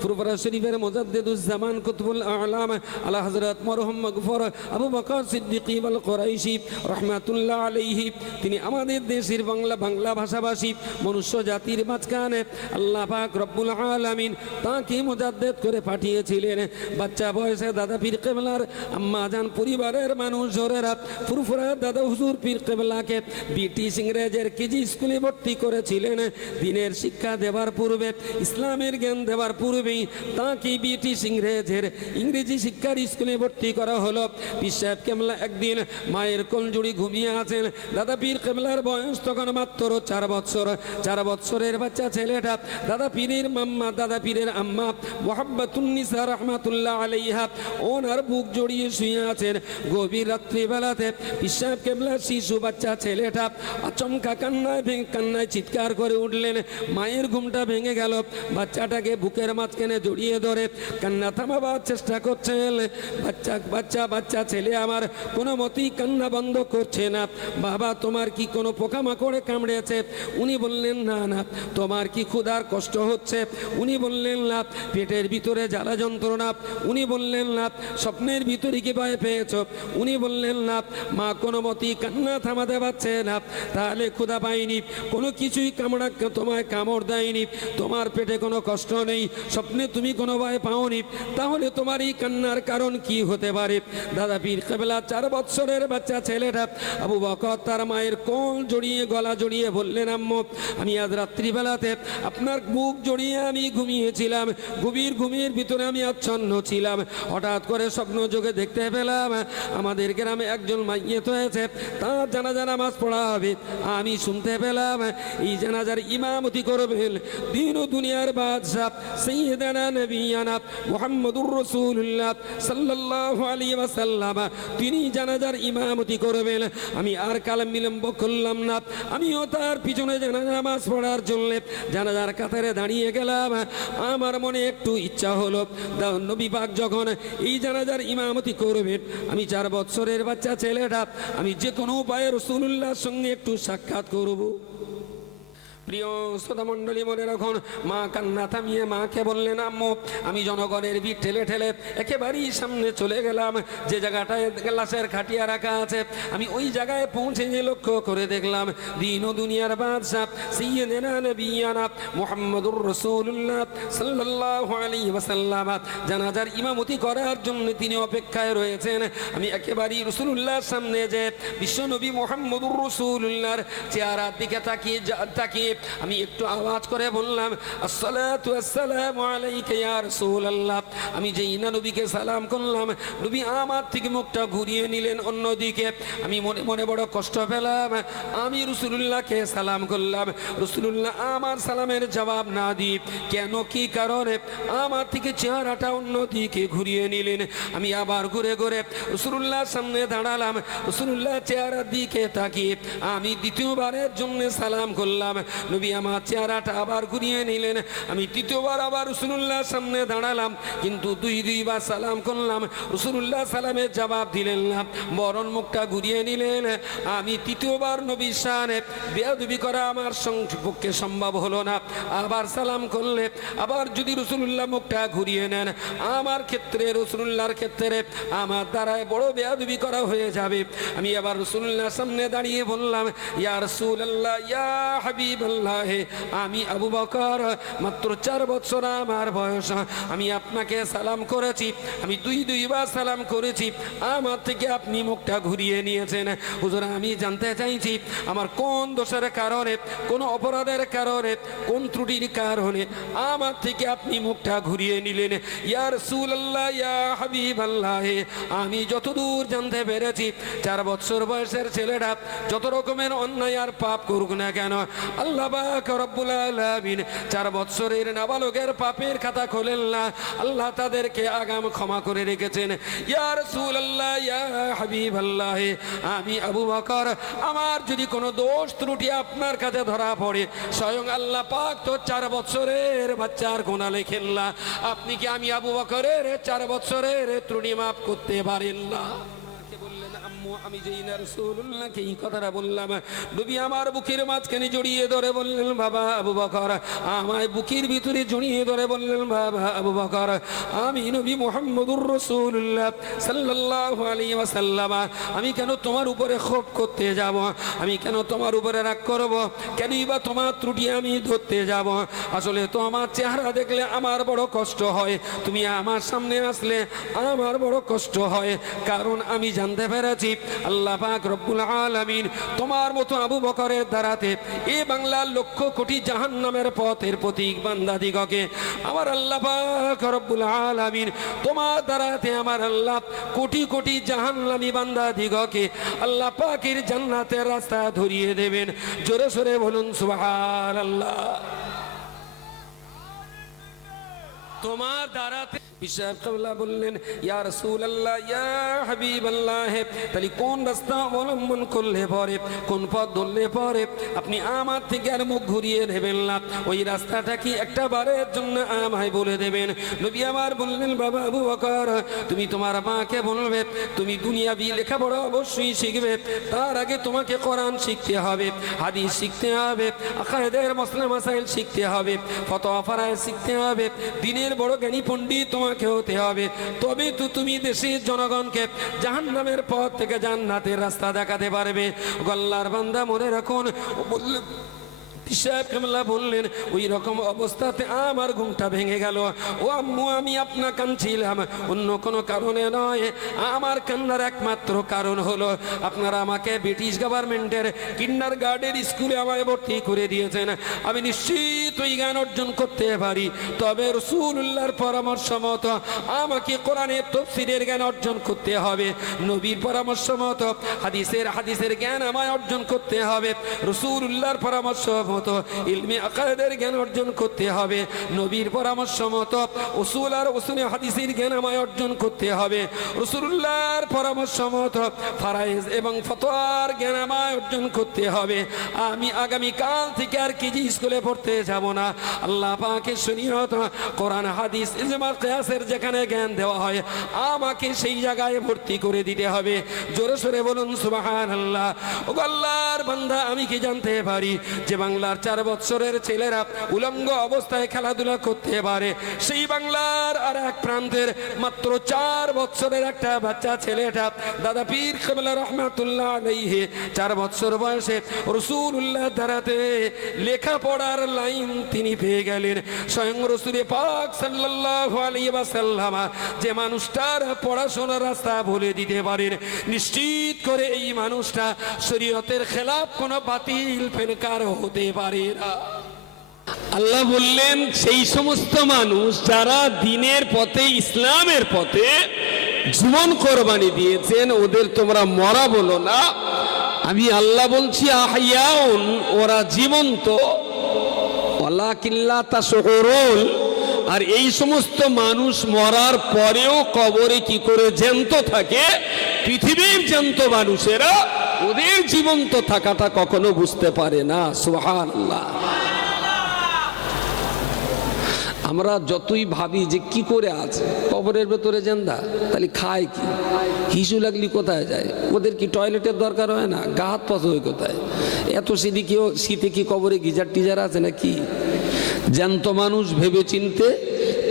ফুরফুরা শরীফের মুজাদ্দিদুজ জামান কুতুবুল আলাম আলা হযরত মরহুম মাগফুর আবু বকর সিদ্দিকী ওয়াল কুরাইশি রাহমাতুল্লাহ আলাইহি। তিনি আমাদের দেশের বাংলা ভাষাভাষী মনুষ্য জাতির মাঝখানে আল্লাহ পাক রব্বুল আলামিন তাকে মুজাদ্দিদ করে পাঠিয়েছিলেন। বাচ্চা বয়সে দাদা পীর কেবলার আম্মা জান পরিবারের মানুষ জোরেরা ফুরফুরা দাদা হুজুর পীর কেবলাকে ব্রিটিশ ইংরেজের কেজি স্কুলে ভর্তি করেছিলেন। দিনের শিক্ষা দেওয়ার পূর্বে, ইসলামের জ্ঞান দেওয়ার পূর্বেই তাকে ব্রিটিশ ইংরেজের ইংরেজি শিক্ষার স্কুলে ভর্তি করা হলো। পীর সাহেব কেবলা একদিন মায়ের কোলজুড়ি ঘুমিয়ে আছেন। দাদা পীর কেবলার বয়স তখন মাত্র 4 বছর। 4 বছরের বাচ্চা ছেলেটা দাদা পীরের মাম্মা, দাদা পীরের আম্মা মুহাব্বাতুন্নিসা রাহমাতুল্লাহ আলাইহা ওনার বুক জড়িয়ে শুয়ে আছেন। গভীর রাত্রিবেলাতে পীর সাহেব কেবলার শিশু বাচ্চা ছেলেটা আচমকা কান্নায় চিৎকার করে উঠলেন। মায়ের ঘুমটা ভেঙে গেল। বাচ্চাটাকে বুকের মাঝখানে জড়িয়ে ধরে কান্না থামাবার চেষ্টা করছেন। বাচ্চা ছেলে আমার কোনো মতেই কান্না বন্ধ করছে না। বাবা, তোমার কি কোনো পোকামাকড়ে কামড়েছে? উনি বললেন না না। তোমার কি ক্ষুধার কষ্ট হচ্ছে? উনি বললেন না। পেটের ভিতরে জ্বালা যন্ত্রণা? উনি বললেন না। স্বপ্নের ভিতরে কি ভয় পেয়েছ? উনি বললেন না। মা কোনো মতেই কান্না থামাতে পারছে না। তাহলে ক্ষুধা পাইনি, কোনো কিছুই তোমায় কামড় দেয়নি, তোমার পেটে কোনো কষ্ট নেই, স্বপ্নে তুমি কোনো ভয় পাওনি, তাহলে তোমার এই কান্নার কারণ কি হতে পারে? দাদা পীর কেবলা 4 বছরের বাচ্চা ছেলেটা আবু বকর তার মায়ের কোল জড়িয়ে গলা জড়িয়ে বললেন, আম্মু, আমি আজ রাত্রিবেলাতে আপনার বুক জড়িয়ে আমি ঘুমিয়েছিলাম। গভীর ঘুমের ভিতরে আমি আচ্ছন্ন ছিলাম। হঠাৎ করে স্বপ্ন যোগে দেখতে পেলাম আমাদের গ্রামে একজন মাইয়িত হয়েছে, তার জানাজা নামাজ পড়া হবে। আমি শুনতে পেলাম এই জানাজার ইমামতি করবেন দিন ও দুনিয়ার বাদশাহ সাইয়্যিদানা নবিয়ানা মুহাম্মদুর রাসূলুল্লাহ সাল্লাল্লাহু আলাইহি ওয়াসাল্লাম, তিনি জানাজার ইমামতি করবেন। আমি আর কাল বিলম্ব করলাম না, আমিও তার পিছনে জানাজা নামাজ পড়ার জন্য জানাজার কাতারে দাঁড়িয়ে গেলাম। আমার মনে একটু ইচ্ছা হলো, নবী পাক যখন এই জানাজার ইমামতি করবেন, আমি 4 বছরের বাচ্চা ছেলেটা আমি যে কোনো উপায়ে রাসূলুল্লাহর সঙ্গে একটু সাক্ষাৎ করব। প্রিয় শ্রোতা মণ্ডলী, মনে রাখুন, মা কান্না থামিয়ে মাকে বললেন, আম্মু, আমি জনগণের ভিড় ঠেলে ঠেলে একেবারেই সামনে চলে গেলাম। যে জায়গাটায় গ্লাসের খাটিয়া রাখা আছে, আমি ওই জায়গায় পৌঁছে গিয়ে লক্ষ্য করে দেখলাম দিন ও দুনিয়ার বাদশাহ সাইয়্যিদানা নবিয়ানা মুহাম্মদুর রাসূলুল্লাহ সাল্লাল্লাহু আলাইহি ওয়াসাল্লাম জানাজার ইমামতি করার জন্য তিনি অপেক্ষায় রয়েছেন। আমি একেবারেই রাসূলুল্লাহর সামনে যে বিশ্বনবী মুহাম্মদুর রাসূলুল্লাহর চেহারার দিকে তাকিয়ে আমি একটু আওয়াজ করে বললাম, আসসালাতু ওয়াসসালামু আলাইকা ইয়া রাসূলুল্লাহ। আমি যেই না নবীকে সালাম করলাম, নবী আমার থেকে মুখটা ঘুরিয়ে নিলেন অন্যদিকে। আমি মনে মনে বড় কষ্ট পেলাম। আমি রাসূলুল্লাহকে সালাম করলাম, রাসূলুল্লাহ আমার সালামের জবাব না দিয়ে কেন, কি কারণে আমার থেকে চেহারাটা অন্যদিকে ঘুরিয়ে নিলেন? আমি আবার ঘুরে ঘুরে রাসূলুল্লাহর সামনে দাঁড়ালাম। রাসূলুল্লাহ চেহারার দিকে তাকিয়ে আমি দ্বিতীয়বারের জন্য সালাম করলাম। নবী আমার চেহারাটা আবার ঘুরিয়ে নিলেন। আমি তৃতীয়বার আবার রাসূলুল্লাহর সামনে দাঁড়ালাম, কিন্তু দুইবার সালাম করলাম। রাসূলুল্লাহ সালামের জবাব দিলেন না, বরং মুখটা ঘুরিয়ে নিলেন। আমি তৃতীয়বার নবীর সামনে বেয়াদবি করা আমার পক্ষে সম্ভব হলো না। আবার সালাম করলে আবার যদি রাসূলুল্লাহ মুখটা ঘুরিয়ে নেন, আমার ক্ষেত্রে, রাসূলুল্লাহর ক্ষেত্রে আমার দ্বারায় বড় বেয়াদবি করা হয়ে যাবে। আমি আবার রাসূলুল্লাহর সামনে দাঁড়িয়ে বললাম, ইয়া রাসূলুল্লাহ, ইয়া হাবিবাল্লাহ, আমি আবু বকর, মাত্র 4 বছর আমার বয়স, আমি আপনাকে সালাম করেছি, আমি দুইবার সালাম করেছি, আমার থেকে আপনি মুখটা ঘুরিয়ে নিয়েছেন। হুজুর, আমি জানতে চাইছি আমার কোন দোষের কারণে, কোন অপরাধের কারণে, কোন ত্রুটির কারণে আমার থেকে আপনি মুখটা ঘুরিয়ে নিলেন? ইয়া রাসূলুল্লাহ, ইয়া হাবিবাল্লাহ, আমি যতদূর জানতে পেরেছি 4 বছর বয়সের ছেলেটা যত রকমের অন্যায় আর পাপ করুক না কেন, আল্লাহ পাক রব্বুল আলামিন 4 বছরের নাবালকের পাপের খাতা খোলেন না, আল্লাহ তাদেরকে আগাম ক্ষমা করে রেখেছেন। ইয়া রাসূলুল্লাহ, ইয়া হাবিবাল্লাহ, আমি আবু বকর, আমার যদি কোনো দোষ ত্রুটি আপনার কাছে ধরা পড়ে, স্বয়ং আল্লাহ পাক তো 4 বছরের বাচ্চার গুনাহ লেখেন না, আপনি কি আমি আবু বকরের 4 বছরের ত্রুটি মাফ করতে পারেন না? বললেন, আম্মু, আম্মু আমি যেই না রাসূলুল্লাহকে এই কথাটা বললাম, নবী আমার বুকের মাঝখানে জড়িয়ে ধরে বললেন, বাবা আবু বকর। আমায় বুকের ভিতরে জড়িয়ে ধরে বললেন, বাবা আবু বকর, আমি নবী মুহাম্মদুর রাসূলুল্লাহ সাল্লাল্লাহু আলাইহি ওয়াসাল্লাম, আমি কেন তোমার উপরে ক্ষোভ করতে যাব? আমি কেন তোমার উপরে রাগ করব? কেনই বা তোমার ত্রুটি আমি ধরতে যাব? আসলে তো আমার চেহারা দেখলে আমার বড় কষ্ট হয়, তুমি আমার সামনে আসলে আমার বড় কষ্ট হয়, কারণ আমি জানতে পেরেছি আল্লাহ পাক রব্বুল আলামিন তোমার মতো আবু বকরের দ্বারাতে এই বাংলার লক্ষ কোটি জাহান্নামের পথের প্রতীক বান্দাদিগকে আমার আল্লাহ পাক রব্বুল আলামিন তোমার দ্বারাতে আমার আল্লাহ কোটি কোটি জাহান্নামী বান্দাদিগকে আল্লাহ পাকের জান্নাতের রাস্তা ধরিয়ে দেবেন। জোরে সোরে বলুন সুবহানাল্লাহ। তোমার দ্বারাতে বিশাল কাবলা বললেন, ইয়া রাসূলুল্লাহ ইয়া হাবিবাল্লাহ, তাহলে কোন রাস্তা অবলম্বন করলে পরে, কোন পথ ধরলে পরে আপনি আমার থেকে আর মুখ ঘুরিয়ে নেবেন না? ওই রাস্তাটা কি একটা বারের জন্য আমায় বলে দেবেন? নবী আমার বললেন, বাবা আবু বকর, তুমি তোমার মাকে বলবে তুমি দুনিয়াবি লেখাপড়া অবশ্যই শিখবে, তার আগে তোমাকে কোরআন শিখতে হবে, হাদিস শিখতে হবে, আকায়েদের মাসলা মাসাইল শিখতে হবে, ফতোয়া ফারায়েজ শিখতে হবে, দিনের বড় জ্ঞানী পণ্ডিত তোমাকে হতে হবে, তবে তো তুমি দেশের জনগণকে জাহান্নামের পথ থেকে জান্নাতের রাস্তা দেখাতে পারবে। আল্লাহর বান্দা মনে রাখুন, বললেন সাহেব কামলা বললেন, ওই রকম অবস্থাতে আমার ঘুমটা ভেঙে গেল। ও আম্মু আমি আপনার কাঁদছিলাম অন্য কোনো কারণে নয়, আমার কান্নার একমাত্র কারণ হলো আপনারা আমাকে ব্রিটিশ গভর্নমেন্টের কিন্ডার গার্ডেন স্কুলে আমায় ভর্তি করে দিয়েছেন। আমি নিশ্চিত ওই জ্ঞান অর্জন করতে পারি, তবে রাসূলুল্লাহর পরামর্শ মতো আমাকে কোরআনের তাফসীরের জ্ঞান অর্জন করতে হবে, নবীর পরামর্শ মতো হাদিসের জ্ঞান আমায় অর্জন করতে হবে, রাসূলুল্লাহর পরামর্শ মতো ইলমে আকায়েদের জ্ঞান অর্জন করতে হবে, নবীর পরামর্শ মতো উসুল আর উসুলে হাদিসের জ্ঞান আমায় অর্জন করতে হবে, রাসূলুল্লাহর পরামর্শ মতো ফারায়েজ এবং ফতোয়ার জ্ঞান আমায় অর্জন করতে হবে। আমি আগামী কাল থেকে আর কেজি স্কুলে পড়তে যাব না। আল্লাহ পাকের শরীয়ত কোরআন হাদিস ইজমা কিয়াসের যেখানে জ্ঞান দেওয়া হয় আমাকে সেই জায়গায় ভর্তি করে দিতে হবে। জোরে সোরে বলুন সুবহানাল্লাহ। ও আল্লাহর বান্দা, আমি কি জানতে পারি যে বাংলার 4 বছরের ছেলেরা উলঙ্গ অবস্থায় খেলাধুলা করতে পারে, সেই বাংলার আর এক প্রান্তের মাত্র 4 বছরের একটা বাচ্চা ছেলেটা দাদা পীর কেবলা রহমাতুল্লাহ আলাইহি 4 বছর বয়সে রাসূলুল্লাহ দ্বারাতে লেখাপড়ার লাইন তিনি পেয়ে গেলেন। স্বয়ং রাসূল পাক সাল্লাল্লাহু আলাইহি ওয়াসাল্লাম যে মানুষটার পড়াশোনার রাস্তা বলে দিতে পারেন, নিশ্চিত করে এই মানুষটা শরীয়তের খেলাফ কোনো বাতিল ফেরকার হতে পারে না। আল্লাহ বললেন, সেই সমস্ত মানুষ যারা দ্বীনের পথে ইসলামের পথে জীবন কোরবানি দিয়েছেন ওদের তোমরা মরা বলো না, আমি আল্লাহ বলছি আহইয়াউন, ওরা জীবন্ত, ওয়ালাকিন লা তাশউরুন। আর এই সমস্ত মানুষ মরার পরেও কবরে কি করে জ্যান্ত থাকে, পৃথিবীর জ্যান্ত মানুষেরা ওদের জীবন্ত থাকাটা কখনো বুঝতে পারে না। সুবহানাল্লাহ। আমরা যতই ভাবি যে কি করে আছে কবরের ভেতরে জিন্দা, তাহলে খায় কি, হিসু লাগলি কোথায় যায়, ওদের কি টয়লেটের দরকার হয় না, গা হাত পাস হয় কোথায়, এত শীতে কি কবরে গিজার টিজার আছে নাকি? জ্যান্ত মানুষ ভেবে চিনতে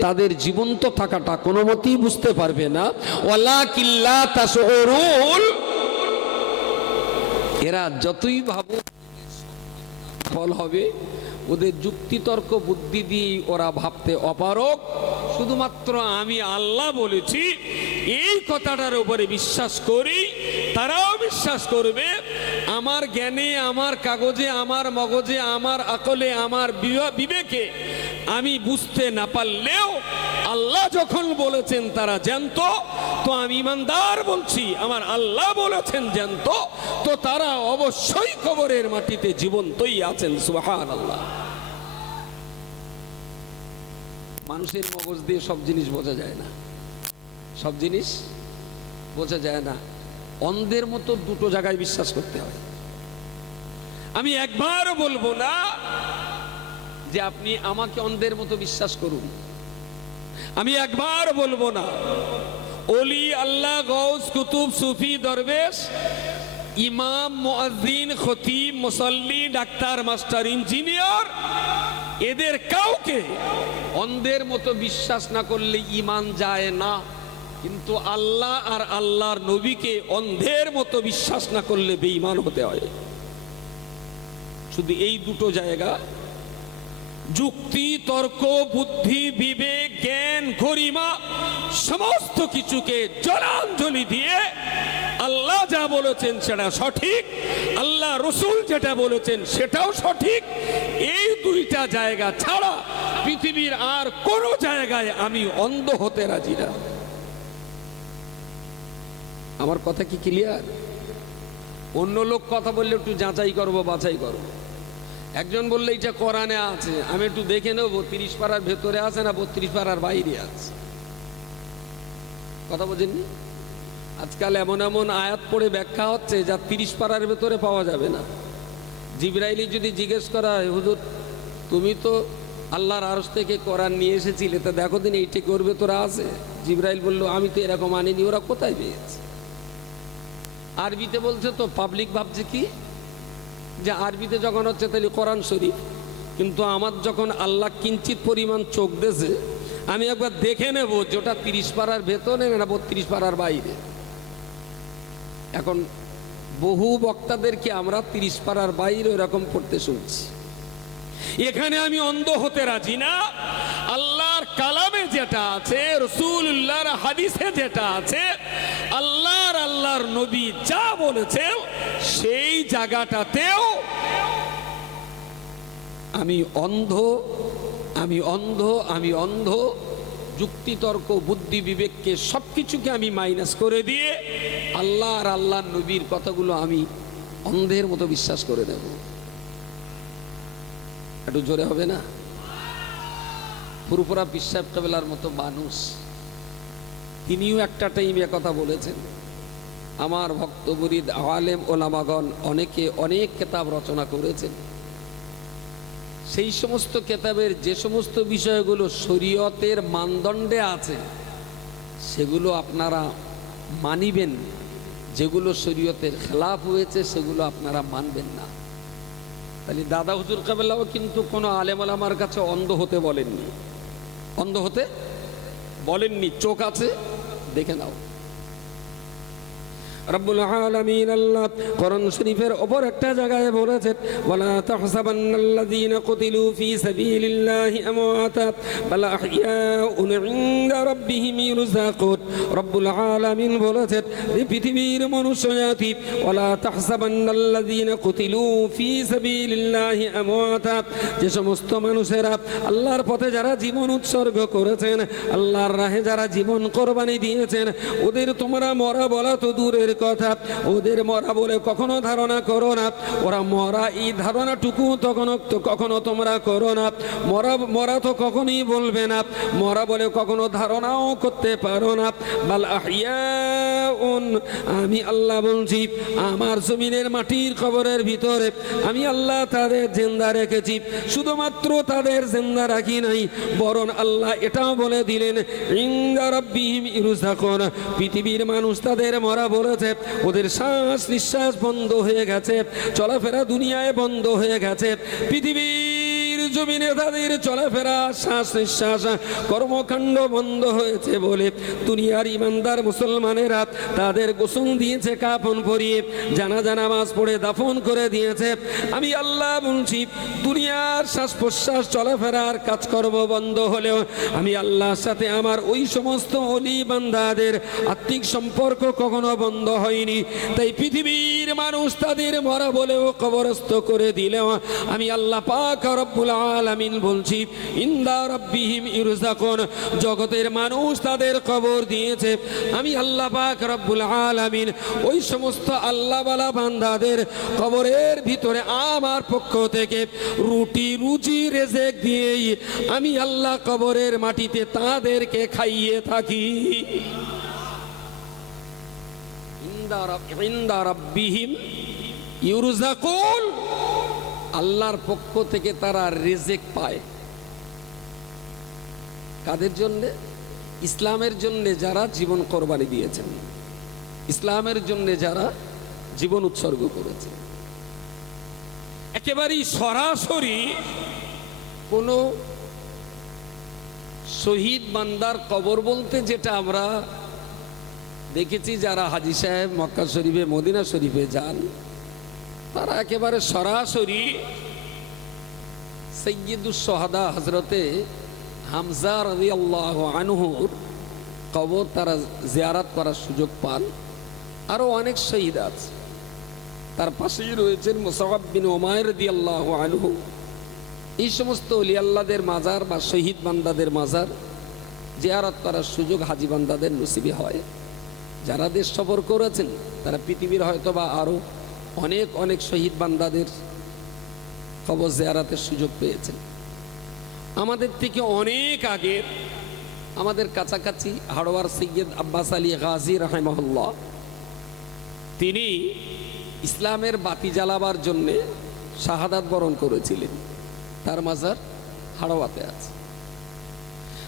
তাদের জীবন্ত থাকাটা কোনো মতেই বুঝতে পারবে না। ওয়ালাকিন লা তাশউরুন, এরা যতই ভাবুক ফল হবে, ওদের যুক্তিতর্ক বুদ্ধি দিয়ে ওরা ভাবতে অপারগ। শুধুমাত্র আমি আল্লাহ বলেছি এই কথাটার উপরে বিশ্বাস করি, তারাও বিশ্বাস করবে। আমার জ্ঞানে, আমার কাগজে, আমার মগজে, আমার আকলে, আমার বিবেকে আমি বুঝতে না পারলেও আল্লাহ যখন বলেছেন তারা জ্যান্ত, তো আমি ইমানদার বলছি আমার আল্লাহ বলেছেন জ্যান্ত, তো তারা অবশ্যই কবরের মাটিতে জীবন্তই আছেন। সুবহানাল্লাহ। মানুষের মগজ দিয়ে সব জিনিস বোঝা যায় না, সব জিনিস বোঝা যায় না। অন্ধের মতো দুটো জায়গায় বিশ্বাস করতে হয়। আমি একবারও বলবো না যে আপনি আমাকে অন্ধের মতো বিশ্বাস করুন, আমি একবার বলবো না ওলি আল্লাহ গৌস কুতুব সুফি দরবেশ ইমাম মুয়াজ্জিন খতিব মুসল্লি ডাক্তার মাস্টার ইঞ্জিনিয়ার এদের কাউকে অন্ধের মতো বিশ্বাস না করলে ঈমান যায় না, কিন্তু আল্লাহ আর আল্লাহর নবীকে অন্ধের মতো বিশ্বাস না করলে বেঈমান হতে হয়। শুধু এই দুটো জায়গা, যুক্তি তর্ক বুদ্ধি বিবেক জ্ঞান গরিমা সমস্ত কিছুকে জলাঞ্জলি দিয়ে আল্লাহ যা বলেছেন সেটা সঠিক, আল্লাহ রসুল যেটা বলেছেন সেটাও সঠিক, এই দুইটা জায়গা ছাড়া পৃথিবীর আর কোনো জায়গায় আমি অন্ধ হতে রাজি না। আমার কথা কি ক্লিয়ার? অন্য লোক কথা বললে একটু যাচাই করবো বাছাই করবো। একজন বললে এটা কোরআনে আছে, আমি একটু দেখে নেব 30 পারার ভেতরে আছে না 32 পারার বাইরে আছে। কথা বোঝেননি? আজকাল এমন এমন আয়াত পড়ে ব্যাখ্যা হচ্ছে যা 30 পারার ভেতরে পাওয়া যাবে না। জিবরাইলি যদি জিজ্ঞেস করা হয়, হুজুর তুমি তো আল্লাহর আরশ থেকে কোরআন নিয়ে এসেছিলে, তা দেখো দিন এইটি করবে তোরা আছে? জিবরাইল বলল আমি তো এরকম আনিনি, ওরা কোথায় পেয়েছে? আরবিতে বলছে তো পাবলিক ভাবছে কি যে আরবিতে যখন হচ্ছে তাহলে কোরআন শরীফ, কিন্তু আমার যখন আল্লাহ কিঞ্চিত পরিমাণ চোখ দেছে, আমি একবার দেখে নেব যেটা 30 পারার ভেতরে না 32 পারার বাইরে। এখন বহু বক্তাদেরকে আমরা 30 পারার বাইরে এরকম পড়তে শুনছি। এখানে আমি অন্ধ হতে রাজি না। আল্লাহর কালামে যেটা আছে, রাসূলুল্লাহর হাদিসে যেটা আছে, আল্লাহর নবী যা বলেছেন সেই জায়গাটাতেও আমি অন্ধ, আমি অন্ধ, আমি অন্ধ। যুক্তিতর্ক বুদ্ধি বিবেককে সবকিছুকে আমি মাইনাস করে দিয়ে আল্লাহ আর আল্লাহর নবীর কথাগুলো আমি অন্ধের মতো বিশ্বাস করে দেব। একটু জোরে হবে না? পুরোপুরা বিশ্বাস কাবেলার মতো মানুষ, তিনিও একটা টাইমে কথা বলেছেন। আমার ভক্ত মুরিদ আলেম ওলামাগণ অনেকে অনেক কিতাব রচনা করেছেন। সেই সমস্ত কিতাবের যে সমস্ত বিষয়গুলো শরীয়তের মানদণ্ডে আছে সেগুলো আপনারা মানিবেন, যেগুলো শরীয়তের খেলাফ হয়েছে সেগুলো আপনারা মানবেন না। তাহলে দাদা হুজুর কাবেলাও কিন্তু কোনো আলেম ওলামার কাছে অন্ধ হতে বলেননি, অন্ধ হতে বলেননি। চোখ আছে, দেখে নাও। রব্বুল আলামিন আল্লাহ কোরআন শরীফের ওপর একটা জায়গায় বলেছেন, ওয়ালা তাহসাবান্নাল্লাযীনা কুতিলু ফী সাবিলিল্লাহি আমওয়াতা বাল আহইয়াউন ইনদা রাব্বিহিম ইরযাকুন। রব্বুল আলামিন বলেছেন, এই পৃথিবীর মনুষ্য জাতি, ওয়ালা তাহসাবান্নাল্লাযীনা কুতিলু ফী সাবিলিল্লাহি আমওয়াতা, যে সমস্ত মানুষেরা আল্লাহর পথে যারা জীবন উৎসর্গ করেছেন, আল্লাহর রাহে যারা জীবন কোরবানি দিয়েছেন, ওদের তোমরা মরা বলা তো দূরের কথা, ওদের মরা বলে কখনো ধারণা করো না। ওরা মরা এই ধারণাটুকু কখনো তোমরা করো না। মরা তো কখনোই বলবে না, মরা বলে কখনো ধারণাও করতে পারো না। বাল আহইয়াউন, আমি আল্লাহ বলছি, আমার জমিনের মাটির কবরের ভিতরে আমি আল্লাহ তাদের জিন্দা রেখেছি। শুধুমাত্র তাদের জিন্দা রাখি নাই, বরং আল্লাহ এটাও বলে দিলেন ইনদা রাব্বিহিম ইরযাকুন। পৃথিবীর মানুষ তাদের মরা বলেছে, ওদের শ্বাস নিঃশ্বাস বন্ধ হয়ে গেছে, চলাফেরা দুনিয়ায় বন্ধ হয়ে গেছে। পৃথিবীর জমিনে তাদের চলাফেরা শ্বাস নিঃশ্বাস কর্মকাণ্ড বন্ধ হয়েছে বলে দুনিয়ার ইমানদার মুসলমানেরা তাদের গোসল দিয়েছে, কাফন পরিয়ে জানাজা নামাজ পড়ে দাফন করে দিয়েছে। আমি আল্লাহ বলছি, দুনিয়ার শ্বাস প্রশ্বাস চলাফেরার কাজকর্ম বন্ধ হলেও আমি আল্লাহর সাথে আমার ওই সমস্ত ওলি বান্দাদের আত্মিক সম্পর্ক কখনো বন্ধ হয়নি। তাই পৃথিবীর মানুষ তাদের মরা বলেও কবরস্থ করে দিলেও আমি আল্লাহ পাক রব্বুল আলামিন বলছি ইনদা রাব্বিহিম ইরযাকুন। জগতের মানুষ তাদের কবর দিয়েছে, আমি আল্লাহ পাক রব্বুল আলামিন ওই সমস্ত আল্লাহওয়ালা বান্দাদের কবরের ভিতরে আমার পক্ষ থেকে রুটি রুজি রেজেক দিয়েই আমি আল্লাহ কবরের মাটিতে তাদেরকে খাইয়ে থাকি। ইনদা রাব্বিহিম ইরযাকুন, আল্লাহর পক্ষ থেকে তারা রিজিক পায়। কাদের জন্য? ইসলামের জন্য যারা জীবন কোরবানি দিয়েছেন, ইসলামের জন্য যারা জীবন উৎসর্গ করেছে, একেবারেই সরাসরি কোনো শহীদ বান্দার কবর বলতে যেটা আমরা দেখেছি, যারা হাজী সাহেব মক্কা শরীফে মদিনা শরীফে যান, তারা একেবারে সরাসরি সৈয়দুস সোহাদা হজরতে হামজা রাদিয়াল্লাহু আনহুর কবর তারা জিয়ারত করার সুযোগ পান। আরও অনেক শহীদ আছে, তার পাশেই রয়েছেন মুসআব বিন উমাইর রাদিয়াল্লাহু আনহু। এই সমস্ত ওলি আল্লাহদের মাজার বা শহীদ বান্দাদের মাজার জিয়ারত করার সুযোগ হাজী বান্দাদের নসিবে হয়। যারা দেশ সফর করেছেন তারা পৃথিবীর হয়তো বা আরও অনেক অনেক শহীদ বান্দাদের কবর জিয়ারতের সুযোগ পেয়েছেন। আমাদের থেকে অনেক আগের, আমাদের কাছাকাছি হাড়োয়ার সৈয়দ আব্বাস আলী গাজী রাহিমাহুল্লাহ, তিনি ইসলামের বাতি জ্বালাবার জন্যে শাহাদাত বরণ করেছিলেন, তার মাজার হাড়োয়াতে আছে।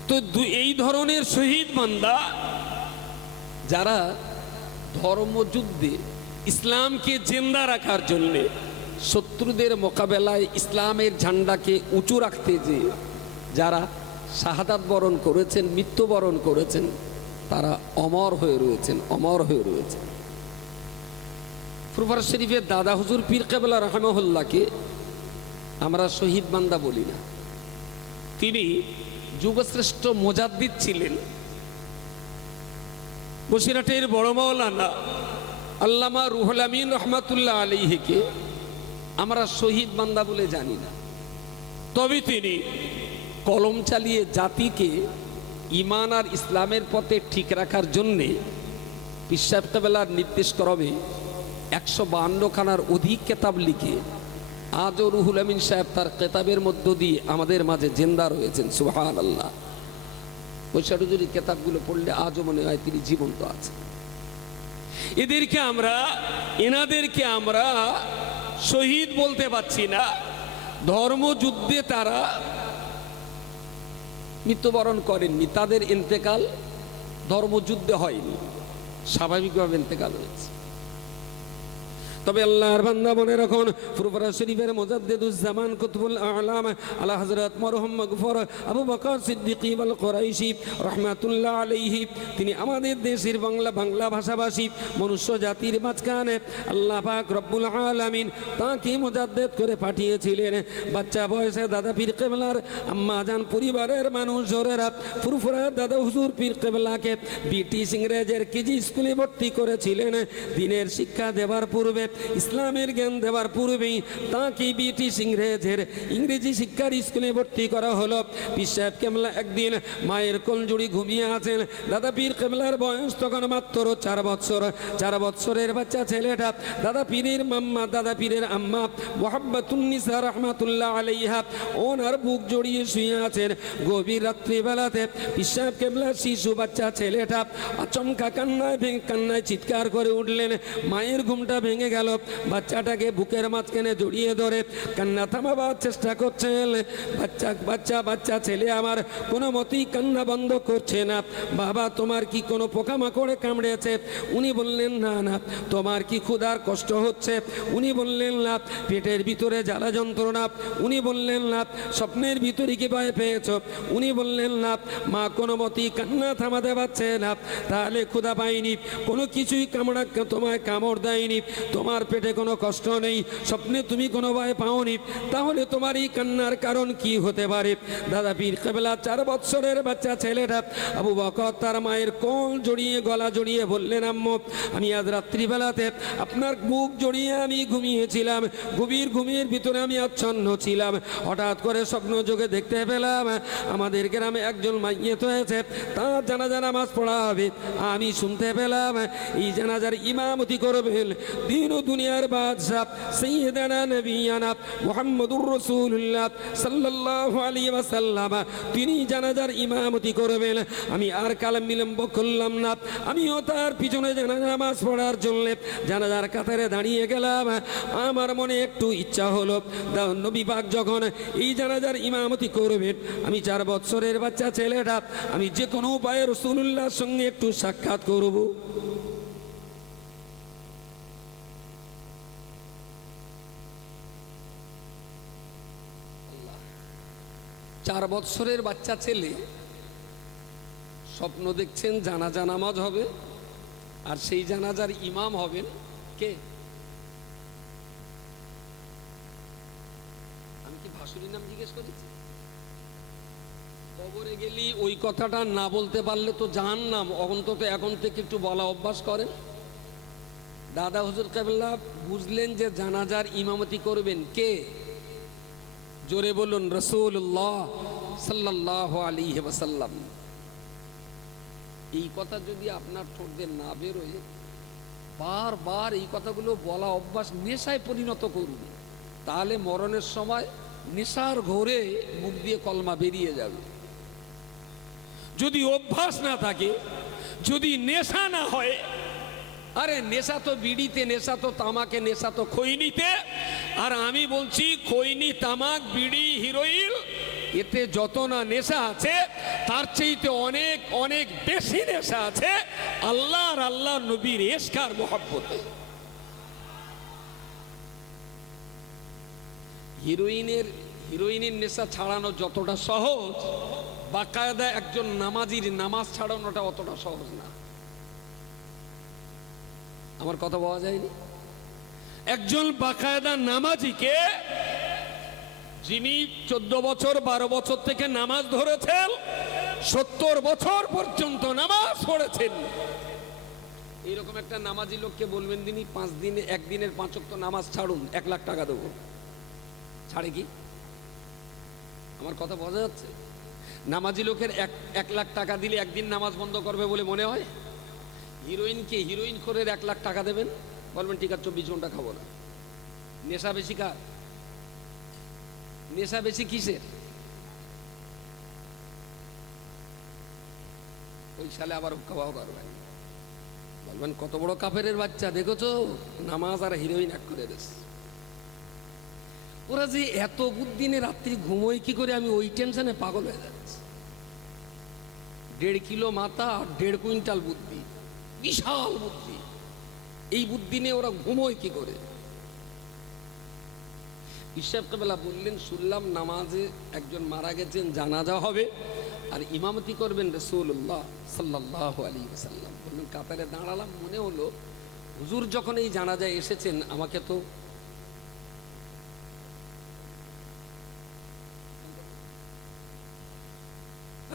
তো এই ধরনের শহীদ বান্দা যারা ধর্মযুদ্ধে ইসলামকে জিন্দা রাখার জন্যে শত্রুদের মোকাবেলায় ইসলামের ঝান্ডাকে উঁচু রাখতে যে যারা শাহাদাত বরণ করেছেন, মৃত্যুবরণ করেছেন, তারা অমর হয়ে রয়েছেন, অমর হয়ে রয়েছেন। ফুরফুরা শরীফের দাদা হুজুর পীর কেবলা রাহিমাহুল্লাহকে আমরা শহীদ বান্দা বলি না, তিনি যুগশ্রেষ্ঠ মুজাদ্দিদ ছিলেন। বসিরহাটের বড় মাওলানা আল্লামা রুহুল আমিন রহমাতুল্লাহ আলাইহিকে আমরা শহীদ বান্দা বলে জানি না, তবে তিনি কলম চালিয়ে জাতিকে ঈমান আর ইসলামের পথে ঠিক রাখার জন্যে পীর সাহেব কেবলার নির্দেশ ক্রমে 152 খানার অধিক কেতাব লিখে আজও রুহুল আমিন সাহেব তার কেতাবের মধ্য দিয়ে আমাদের মাঝে জিন্দা রয়েছেন। সুবহানাল্লাহ। বৈশাখী যদি কেতাবগুলো পড়লে আজও মনে হয় তিনি জীবন্ত আছেন। এনাদেরকে আমরা শহীদ বলতে পারছি না। ধর্মযুদ্ধে তারা মৃত্যুবরণ করেননি, তাদের ইন্তেকাল ধর্মযুদ্ধে হয়নি, স্বাভাবিকভাবে ইন্তেকাল হয়েছে। তবে আল্লাহর বান্দা মনে রাখুন, ফুরফুরা শরীফের মুজাদ্দিদুজ্জামান কুতুবুল আ'লাম আলা হযরত মরহুম মাগফুর আবু বকর সিদ্দিকী ওয়াল কুরাইশি রাহমাতুল্লাহ আলাইহি, তিনি আমাদের দেশের বাংলা ভাষাভাষী মনুষ্য জাতির মাঝখানে আল্লাহ পাক রব্বুল আলামিন তাকে মুজাদ্দিদ করে পাঠিয়েছিলেন। বাচ্চা বয়সে দাদা পীর কেবলার আম্মা জান পরিবারের মানুষজনেরা ফুরফুরা দাদা হুজুর পীর কেবলাকে ব্রিটিশ ইংরেজের কেজি স্কুলে ভর্তি করেছিলেন। দিনের শিক্ষা দেওয়ার পূর্বে, ইসলামের জ্ঞান দেওয়ার পূর্বেই তাকে ব্রিটিশ ইংরেজের ইংরেজি শিক্ষার স্কুলে ভর্তি করা হলো। পীর সাহেব কেবলা একদিন মায়ের কোলজুড়ি ঘুমিয়ে আছেন। দাদা পীর কেবলার বয়স তখন মাত্র 4 বছর। 4 বছরের বাচ্চা ছেলেটা দাদা পীরের মাম্মা, দাদা পীরের আম্মা মুহাব্বাতুন্নিসা রাহমাতুল্লাহ আলাইহা ওনার বুক জড়িয়ে শুয়ে আছেন। গভীর রাত্রিবেলাতে পীর সাহেব কেবলার শিশু বাচ্চা ছেলেটা আচমকা কান্নায় চিৎকার করে উঠলেন। মায়ের ঘুমটা ভেঙে গেল। বাচ্চাটাকে বুকের মাঝখানে জড়িয়ে ধরে কান্না থামাবার চেষ্টা করছেন। বাচ্চা ছেলে আমার কোনো মতেই কান্না বন্ধ করছে না। বাবা, তোমার কি কোনো পোকামাকড়ে কামড়েছে? উনি বললেন না না। তোমার কি ক্ষুধার কষ্ট হচ্ছে? উনি বললেন না। পেটের ভিতরে জ্বালা যন্ত্রণা? উনি বললেন না। স্বপ্নের ভিতরে কি ভয় পেয়েছ? উনি বললেন না। মা কোনো মতেই কান্না থামাতে পারছে না। তাহলে ক্ষুধা পাইনি, কোনো কিছুই তোমায় কামড় দেয়নি, তোমার পেটে কোনো কষ্ট নেই, স্বপ্নে তুমি কোনো ভয় পাওনি, তাহলে তোমার এই কান্নার কারণ কি হতে পারে? দাদা পীর কেবলা 4 বছরের বাচ্চা ছেলেটা আবু বকর তার মায়ের কোল জড়িয়ে গলা জড়িয়ে বললেন, আম্মু, আমি আজ রাত্রিবেলাতে আপনার বুক জড়িয়ে আমি ঘুমিয়েছিলাম। গভীর ঘুমের ভিতরে আমি আচ্ছন্ন ছিলাম। হঠাৎ করে স্বপ্ন যোগে দেখতে পেলাম আমাদের গ্রামে একজন মাইয়িত হয়েছে, তার জানাজা নামাজ পড়া হবে। আমি শুনতে পেলাম এই জানাজার ইমামতি করবেন দিন দুনিয়ার বাদশা সাইয়্যিদানা নবিয়ানা মুহাম্মদুর রাসূলুল্লাহ সাল্লাল্লাহু আলাইহি ওয়াসাল্লাম তিনি জানাজার ইমামতি করবেন। আমি আর কালাম বিলম্ব করলাম না, আমিও তার পিছনে জানাজা নামাজ পড়ার জন্য জানাজার কাতারে দাঁড়িয়ে গেলাম। আমার মনে একটু ইচ্ছা হলো, নবী পাক যখন এই জানাজার ইমামতি করবেন, আমি 4 বছরের বাচ্চা ছেলেটা, আমি যে কোনো উপায়ে রাসূলুল্লাহর সঙ্গে একটু সাক্ষাৎ করব। 4 বছরের বাচ্চা ছেলে স্বপ্ন দেখছেন জানাজা নামাজ হবে, আর সেই জানাজার ইমাম হবেন কে? আমি কি ভাসুরির নাম জিজ্ঞেস করেছি? কবরে গেলি ওই কথাটা না বলতে পারলে তো জাহান্নাম। অন্তত এখন থেকে একটু বলা অভ্যাস করেন। দাদা হুজুর কেবলা বুঝলেন যে জানাজার ইমামতি করবেন কে? জোরে বলুন, রাসূলুল্লাহ সাল্লাল্লাহু আলাইহি ওয়াসাল্লাম। এই কথা যদি আপনার ঠোঁট দিয়ে না বেরোয়, বারবার এই কথাগুলো বলা অভ্যাস নেশায় পরিণত করুন, তাহলে মরণের সময় নেশার ঘোরে মুখ দিয়ে কলমা বেরিয়ে যাবে। যদি অভ্যাস না থাকে, যদি নেশা না হয়, আরে নেশা তো বিড়িতে, নেশা তো তামাকে, নেশা তো খৈনিতে, আর আমি বলছি খৈনি, তামাক, বিড়ি, হিরোইন, এতে যত না নেশা আছে তার চাইতে অনেক অনেক বেশি নেশা আছে আল্লাহ আর আল্লাহ নবীর ইশক আর মহব্বতে। হিরোইনের নেশা ছাড়ানো যতটা সহজ, বাকায়দা একজন নামাজির নামাজ ছাড়ানোটা অতটা সহজ না। আমার কথা বলা যায়নি? একজন বাকায়দা নামাজিকে, যিনি 14 বছর 12 বছর থেকে নামাজ ধরেছেন, 70 বছর পর্যন্ত নামাজ পড়েছেন, এইরকম একটা নামাজি লোককে বলবেন তিনি 5 দিনে, একদিনের 5 ওয়াক্ত নামাজ ছাড়ুন, 1 লাখ টাকা দেবো, ছাড়ে কি? আমার কথা বোঝা যাচ্ছে? নামাজি লোকের 1 লাখ টাকা দিলে একদিন নামাজ বন্ধ করবে বলে মনে হয়? হিরোইন করে 1 লাখ টাকা দেবেন, বলবেন ঠিক আছে 24 ঘন্টা খাবো না। নেশা বেশি কার? নেশা বেশি কিসের? ওই সালে আবার হুক্কাবাহ করবেন, বলবেন কত বড় কাফেরের বাচ্চা, দেখেছো নামাজ আর হিরোইন এক করে দিয়েছে। ওরা যে এত বুদ্ধিনে রাত্রি ঘুমোয় কি করে, আমি ওই টেনশনে পাগল হয়ে যাচ্ছি। 1.5 কিলো মাথা আর 1.5 কুইন্টাল বুদ্ধি, বিশাল বুদ্ধি। এই বুদ্ধি নিয়ে ওরা ঘুমোয় কি করে? ইশাক কেবলা বললেন, শুনলাম নামাজে একজন মারা গেছেন, জানাজা হবে, আর ইমামতি করবেন রাসূলুল্লাহ সাল্লাল্লাহু আলাইহি ওয়াসাল্লাম। বললেন কাতারে দাঁড়ালাম, মনে হলো হুজুর যখন এই জানাজায় এসেছেন, আমাকে তো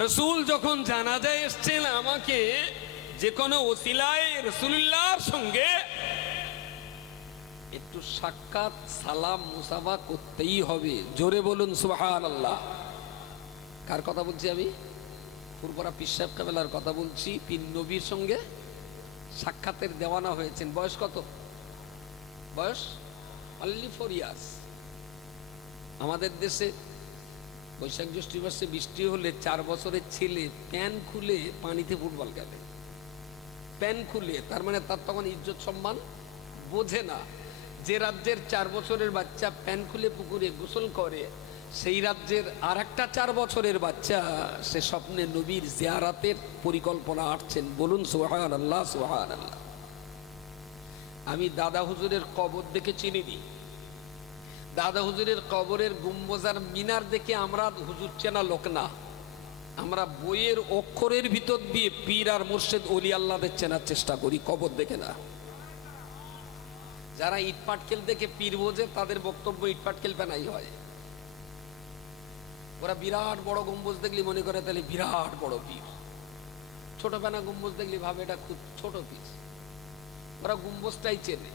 রাসূল যখন জানাজায় এসেছেন, আমাকে যে কোনো ওসিলায় রাসূলুল্লাহর সঙ্গে একটু সাক্ষাৎ, সালাম, মুসাফা করতেই হবে। জোরে বলুন সুবহানাল্লাহ। কার কথা বলছি আমি? ফুরফুরা পীর সাহেব কেবলার কথা বলছি। পীর নবীর সঙ্গে সাক্ষাতের দেওয়ানা হয়েছেন। বয়স কত? বয়স অনলি 4 ইয়ার্স। আমাদের দেশে বৈশাখ জ্যৈষ্ঠ মাসে বৃষ্টি হলে 4 বছরের ছেলে প্যান খুলে পানিতে ফুটবল খেলে। প্যান খুলে, তার মানে তার তখন ইজ্জত সম্মান বোঝে না। যে রাজ্যের 4 বছরের বাচ্চা প্যান খুলে পুকুরে গোসল করে, সেই রাজ্যের আর একটা 4 বছরের বাচ্চা সে স্বপ্নে নবীর জিয়ারাতের পরিকল্পনা আঁটছেন। বলুন সুবহানাল্লাহ, সুবহানাল্লাহ। আমি দাদা হুজুরের কবর দেখে চিনিনি। দাদা হুজুরের কবরের গুম্বজার মিনার দেখে আমরা হুজুর চেনা লোক না। আমরা বইয়ের অক্ষরের ভিতর দিয়ে পীর আর মুর্শিদ ওলি আল্লাহদের চেনার চেষ্টা করি, কবর দেখে না। যারা ইট পাটকেল দেখে পীর বোঝে, তাদের বক্তব্য ইট পাটকেল পেনাই হয়। ওরা বিরাট বড় গম্বুজ দেখলে মনে করে তাহলে বিরাট বড় পীর, ছোট পেনা গম্বুজ দেখলে ভাবে এটা খুব ছোট পীর। ওরা গম্বুজটাই চেনে।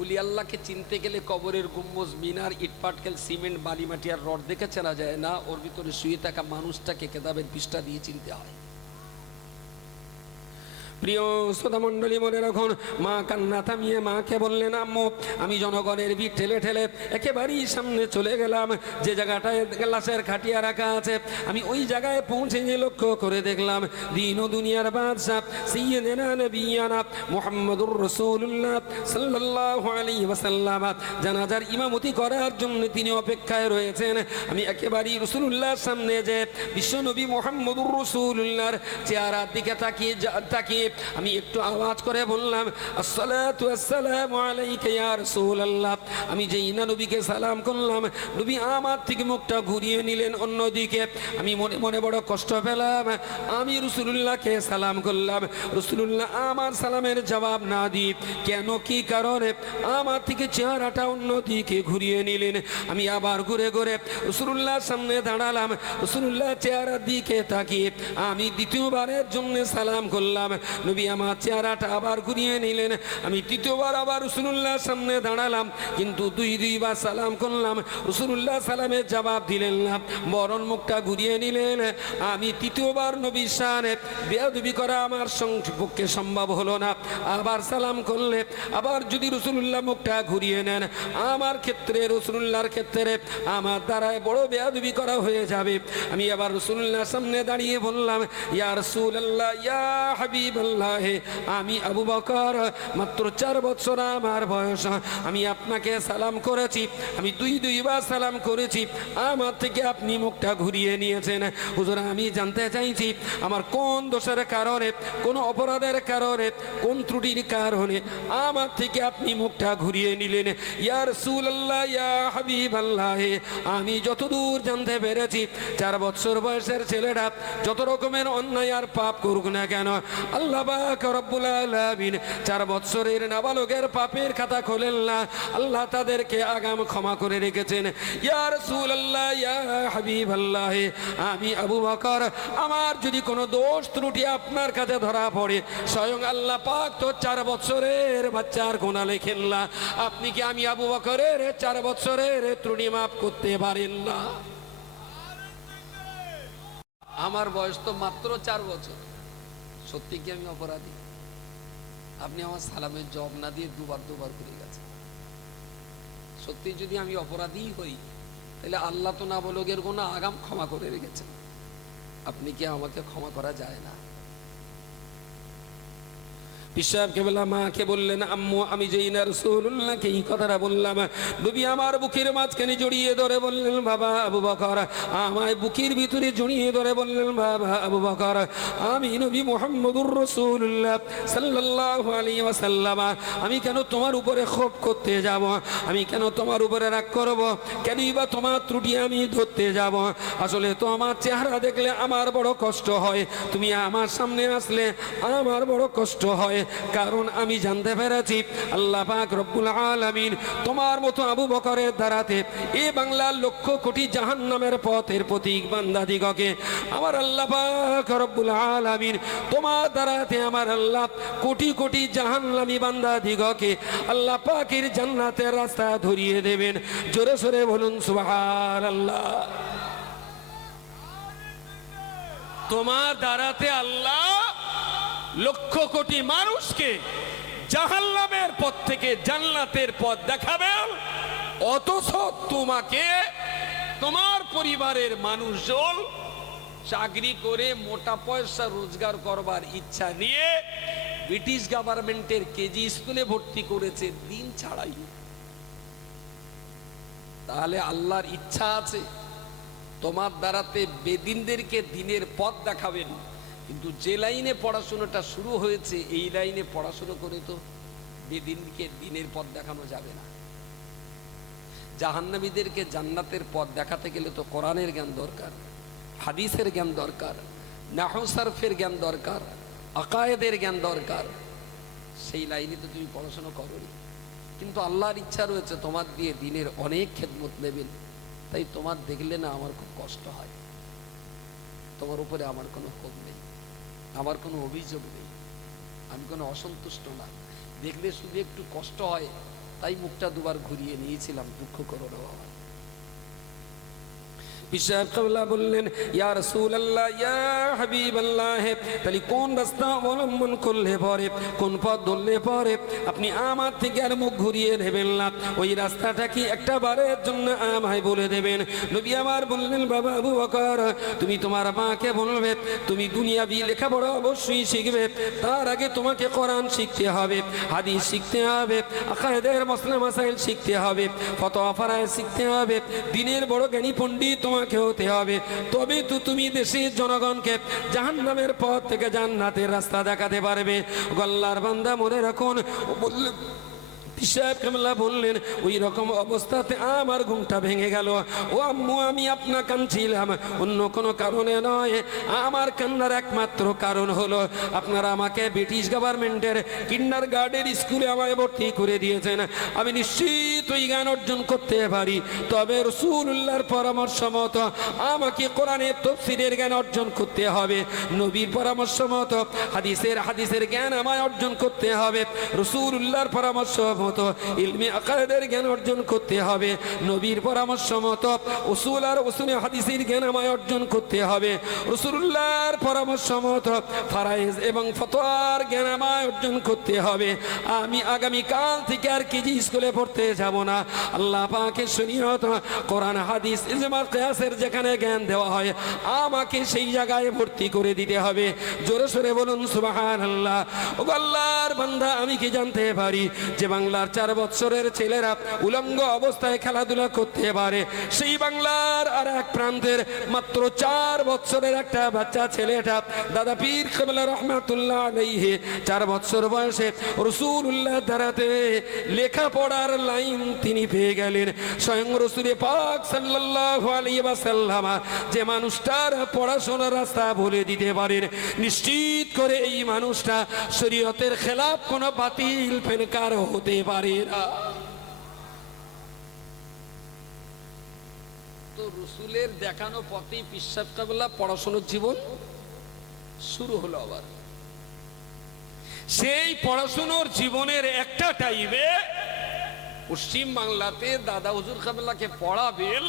ওলি আল্লাহকে চিনতে গেলে কবরের গম্বুজ, মিনার, ইট পাটকেল, সিমেন্ট, বালি, মাটি আর রড দেখে চেনা যায় না। ওর ভিতরে শুয়ে থাকা মানুষটাকে কেতাবের পৃষ্ঠা দিয়ে চিনতে হয়। প্রিয় শ্রোতা মণ্ডলী, মনে রাখুন, মা কান্না থামিয়ে মাকে বললেন, আম্মু আমি জনগণের ভিড় ঠেলে ঠেলে একেবারেই সামনে চলে গেলাম। যে জায়গাটায় গ্লাসের খাটিয়া রাখা আছে, আমি ওই জায়গায় পৌঁছে গিয়ে লক্ষ্য করে দেখলাম দিন ও দুনিয়ার বাদশা সাইয়্যিদুনা নবিয়্যিনা মুহাম্মদুর রাসূলুল্লাহ সাল্লাল্লাহু আলাইহি ওয়াসাল্লাম জানাজার ইমামতি করার জন্য তিনি অপেক্ষায় রয়েছেন। আমি একেবারেই রাসূলুল্লাহর সামনে যে বিশ্বনবী মুহাম্মদুর রাসূলুল্লাহর চেহারার দিকে তাকিয়ে আমি একটু আওয়াজ করে বললাম, আসসালাতু আসসালামু আলাইকা ইয়া রাসূলুল্লাহ। আমি যেই না নবীকে সালাম করলাম, নবী আমার থেকে মুখটা ঘুরিয়ে নিলেন অন্যদিকে। আমি মনে মনে বড় কষ্ট পেলাম। আমি রাসূলুল্লাহকে সালাম করলাম, রাসূলুল্লাহ আমার সালামের জবাব না দিয়ে কেন, কি কারণে আমার থেকে চেহারাটা অন্যদিকে ঘুরিয়ে নিলেন। আমি আবার ঘুরে ঘুরে রাসূলুল্লাহর সামনে দাঁড়ালাম, রাসূলুল্লাহ চেহারার দিকে তাকিয়ে আমি দ্বিতীয়বারের জন্য সালাম করলাম। নবী আমার চেহারাটা আবার ঘুরিয়ে নিলেন। আমি তৃতীয়বার আবার রাসূলুল্লাহর সামনে দাঁড়ালাম, কিন্তু দুইবার সালাম করলাম, রাসূলুল্লাহ সালামের জবাব দিলেন না, বরং মুখটা ঘুরিয়ে নিলেন। আমি তৃতীয়বার নবীর সামনে বেয়াদবি করা আমার পক্ষে সম্ভব হলো না। আবার সালাম করলে আবার যদি রাসূলুল্লাহ মুখটা ঘুরিয়ে নেন, আমার ক্ষেত্রে রাসূলুল্লাহর ক্ষেত্রে আমার দ্বারায় বড় বেয়াদবি করা হয়ে যাবে। আমি আবার রাসূলুল্লাহর সামনে দাঁড়িয়ে বললাম, ইয়া রাসূলুল্লাহ, ইয়া হাবিবাল্লাহ, আমি আবু বকর, মাত্র 4 বছর আমার বয়স, আমি আপনাকে সালাম করেছি, আমি দুইবার সালাম করেছি, আমার থেকে আপনি মুখটা ঘুরিয়ে নিয়েছেন। হুজুর, আমি জানতে চাইছি আমার কোন দোষের কারণে, কোন অপরাধের কারণে, কোন ত্রুটির কারণে আমার থেকে আপনি মুখটা ঘুরিয়ে নিলেন। ইয়া রাসূলুল্লাহ, ইয়া হাবিবাল্লাহ, আমি যতদূর জানতে পেরেছি 4 বছর বয়সের ছেলেটা যত রকমের অন্যায় আর পাপ করুক না কেন, আল্লাহ পাক রব্বুল আলামিন 4 বছরের নাবালকের পাপের খাতা খোলেন না, আল্লাহ তাদেরকে আগাম ক্ষমা করে রেখেছেন। ইয়া রাসূলুল্লাহ, ইয়া হাবিবাল্লাহ, আমি আবু বকর, আমার যদি কোনো দোষ ত্রুটি আপনার কাছে ধরা পড়ে, স্বয়ং আল্লাহ পাক তো 4 বছরের বাচ্চার গুনাহ লেখেন না, আপনি কি আমি আবু বকরের 4 বছরের ত্রুটি মাফ করতে পারেন না? আমার বয়স তো মাত্র 4 বছর। সত্যি কি আমি অপরাধী? আপনি আমার সালামের জবাব না দিয়ে দুবার করে গেছেন। সত্যি যদি আমি অপরাধী হই, তাহলে আল্লাহ তো নাবালকের গুনাহ আগাম ক্ষমা করে রেখেছেন, আপনি কি আমাকে ক্ষমা করা যায় না? পিসাবকে বললাম, মাকে বললেন, আম্মু আমি যেই না রাসূলুল্লাহকে এই কথাটা বললাম, নবী আমার বুকের মাঝখানে জড়িয়ে ধরে বললেন, বাবা আবু বকর, আমায় বুকের ভিতরে জড়িয়ে ধরে বললেন, বাবা আবু বকর, আমি নবী মুহাম্মদুর রাসূলুল্লাহ সাল্লাল্লাহু আলাইহি ওয়াসাল্লাম, আমি কেন তোমার উপরে ক্ষোভ করতে যাব? আমি কেন তোমার উপরে রাগ করব? কেনই বা তোমার ত্রুটি আমি ধরতে যাব? আসলে তো আমার চেহারা দেখলে আমার বড় কষ্ট হয়, তুমি আমার সামনে আসলে আমার বড় কষ্ট হয়, কারণ আমি জানতে পেরেছি আল্লাহ পাক রব্বুল আলামিন তোমার মতো আবু বকরের দ্বারাতে এই বাংলার লক্ষ কোটি জাহান্নামের পথের প্রতীক বান্দাদিগকে আমার আল্লাহ পাক রব্বুল আলামিন তোমার দ্বারাতে আমার আল্লাহ কোটি কোটি জাহান্নামী বান্দাদিগকে আল্লাহ পাকের জান্নাতের রাস্তা ধরিয়ে দেবেন। জোরে সোরে বলুন সুবহানাল্লাহ। তোমার দ্বারাতে আল্লাহ লক্ষ কোটি মানুষকে জাহান্নামের পথ থেকে জান্নাতের পথ দেখাবেন, অথচ তোমাকে তোমার পরিবারের মানুষজন চাকরি করে মোটা পয়সা রোজগার করবার ইচ্ছা নিয়ে ব্রিটিশ গভর্নমেন্টের কেজি স্কুলে ভর্তি করেছে দিন ছাড়াই। তাহলে আল্লাহর ইচ্ছা আছে তোমার দ্বারাতে বেদিনদেরকে দিনের পথ দেখাবেন, কিন্তু যে লাইনে পড়াশোনাটা শুরু হয়েছে এই লাইনে পড়াশোনা করে তো বেদিনকে দিনের পথ দেখানো যাবে না। জাহান্নামীদেরকে জান্নাতের পথ দেখাতে গেলে তো কোরআনের জ্ঞান দরকার, হাদিসের জ্ঞান দরকার, নাহু সারফের জ্ঞান দরকার, আকায়েদের জ্ঞান দরকার। সেই লাইনে তো তুমি পড়াশোনা করোনি, কিন্তু আল্লাহর ইচ্ছা রয়েছে তোমার দিয়ে দিনের অনেক খেদমত নেবেন। তাই তোমার দেখলে না আমার খুব কষ্ট হয়, তোমার উপরে আমার কোনো ক্ষোভ নেই, আমার কোনো অভিযোগ নেই, আমি কোনো অসন্তুষ্ট না, দেখলে শুধু একটু কষ্ট হয়, তাই মুখটা দুবার ঘুরিয়ে নিয়েছিলাম, দুঃখ করো না বাবা। পিসাব কাবলা বললেন, ইয়া রাসূলুল্লাহ, ইয়া হাবিবাল্লাহ, তাহলে কোন রাস্তা অবলম্বন করলে পরে, কোন পথ ধরলে পরে আপনি আমার থেকে আর মুখ ঘুরিয়ে নেবেন না, ওই রাস্তাটা কি একটা বারের জন্য আমায় বলে দেবেন? নবী আমার বললেন, বাবা আবু বকর, তুমি তোমার মাকে বলবে তুমি দুনিয়াবি লেখাপড়া অবশ্যই শিখবে, তার আগে তোমাকে কোরআন শিখতে হবে, হাদিস শিখতে হবে, আকায়েদের মাসলা মাসাইল শিখতে হবে, ফতোয়া ফারায়েজ শিখতে হবে, দিনের বড় জ্ঞানী পণ্ডিত তোমাকে হতে হবে, তবে তো তুমি দেশের জনগণকে জাহান্নামের পথ থেকে জান্নাতের রাস্তা দেখাতে পারবে। গল্লার বান্দা মনে রাখুন, বললেন পিসাব কামলা বললেন, ওই রকম অবস্থাতে আমার ঘুমটা ভেঙে গেল। ও আম্মু, আমি আপনার কাঁদছিলাম অন্য কোনো কারণে নয়, আমার কান্নার একমাত্র কারণ হলো আপনারা আমাকে ব্রিটিশ গভর্নমেন্টের কিন্ডার গার্ডেন স্কুলে আমায় ভর্তি করে দিয়েছেন। আমি নিশ্চিত ওই জ্ঞান অর্জন করতে পারি, তবে রাসূলুল্লাহর পরামর্শ মতো আমাকে কোরআনের তাফসীরের জ্ঞান অর্জন করতে হবে, নবীর পরামর্শ মতো হাদিসের জ্ঞান আমায় অর্জন করতে হবে, রাসূলুল্লাহর পরামর্শ মতো ইলমে আকায়েদের জ্ঞান অর্জন করতে হবে, নবীর পরামর্শ মতো উসুল আর উসুলে হাদিসের জ্ঞান আমায় অর্জন করতে হবে, রাসূলুল্লাহর পরামর্শ মতো ফারায়েজ এবং ফতোয়ার জ্ঞান আমায় অর্জন করতে হবে। আমি আগামী কাল থেকে আর কেজি স্কুলে পড়তে যাব না। আল্লাহ পাকের শরীয়ত, কোরআন, হাদিস, ইজমা, কিয়াসের যেখানে জ্ঞান দেওয়া হয় আমাকে সেই জায়গায় ভর্তি করে দিতে হবে। জোরে সোরে বলুন সুবহানাল্লাহ। ও আল্লাহর বান্দা, আমি কি জানতে পারি যে বাংলার 4 বছরের ছেলেরা উলঙ্গ অবস্থায় খেলাধুলা করতে পারে, সেই বাংলার আর এক প্রান্তের মাত্র 4 বছরের একটা বাচ্চা ছেলেটা দাদা পীর কেবলা রহমাতুল্লাহ আলাইহি 4 বছর বয়সে রাসূলুল্লাহ দ্বারাতে লেখাপড়ার লাইন তিনি পেয়ে গেলেন। স্বয়ং রাসূল পাক সাল্লাল্লাহু আলাইহি ওয়াসাল্লাম যে মানুষটার পড়াশোনার রাস্তা বলে দিতে পারেন, নিশ্চিত করে এই মানুষটা শরীয়তের খেলাফ কোনো বাতিল ফেনকার হতে পারে না। তো রাসূলের দেখানো পথেই পিসাব কাবলা পড়াশোনার জীবন শুরু হলো। আবার সেই পড়াশোনার জীবনের একটা টাইমে পশ্চিম বাংলাতে দাদা হুজুর কাবলাকে পড়াবেন,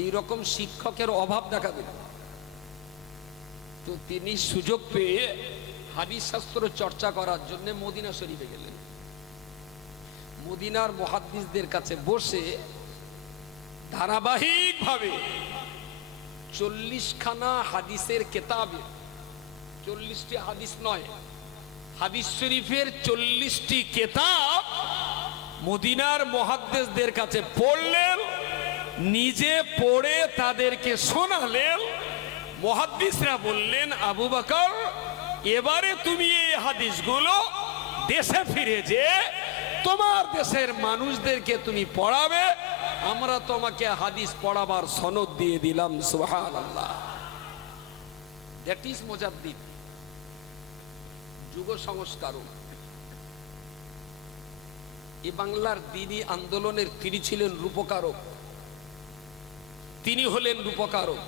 এইরকম শিক্ষকের অভাব দেখা দিল। তো তিনি সুযোগ পেয়ে হাদিস শাস্ত্র চর্চা করার জন্য মদিনা শরীফে গেলেন। মদিনার মুহাদ্দিসদের কাছে বসে ধারাবাহিকভাবে 40খানা হাদিসের কেতাবে, 40টি হাদিস নয়, হাদিস শরীফের 40টি কেতাব মদিনার মুহাদ্দিসদের কাছে পড়লেন, নিজে পড়ে তাদেরকে শোনালেন। মুহাদ্দিসরা বললেন, আবু বকর, এবারে তুমি এই হাদিসগুলো দেশে ফিরে যে তোমার দেশের মানুষদেরকে তুমি পড়াবে, আমরা তোমাকে হাদিস পড়াবার সনদ দিয়ে দিলাম। সুবহানাল্লাহ। দ্যাট ইজ মুজাদ্দিদ, যুগ সংস্কারক। এই বাংলার দ্বীনি আন্দোলনের তিনি ছিলেন রূপকারক, তিনি হলেন রূপকারক।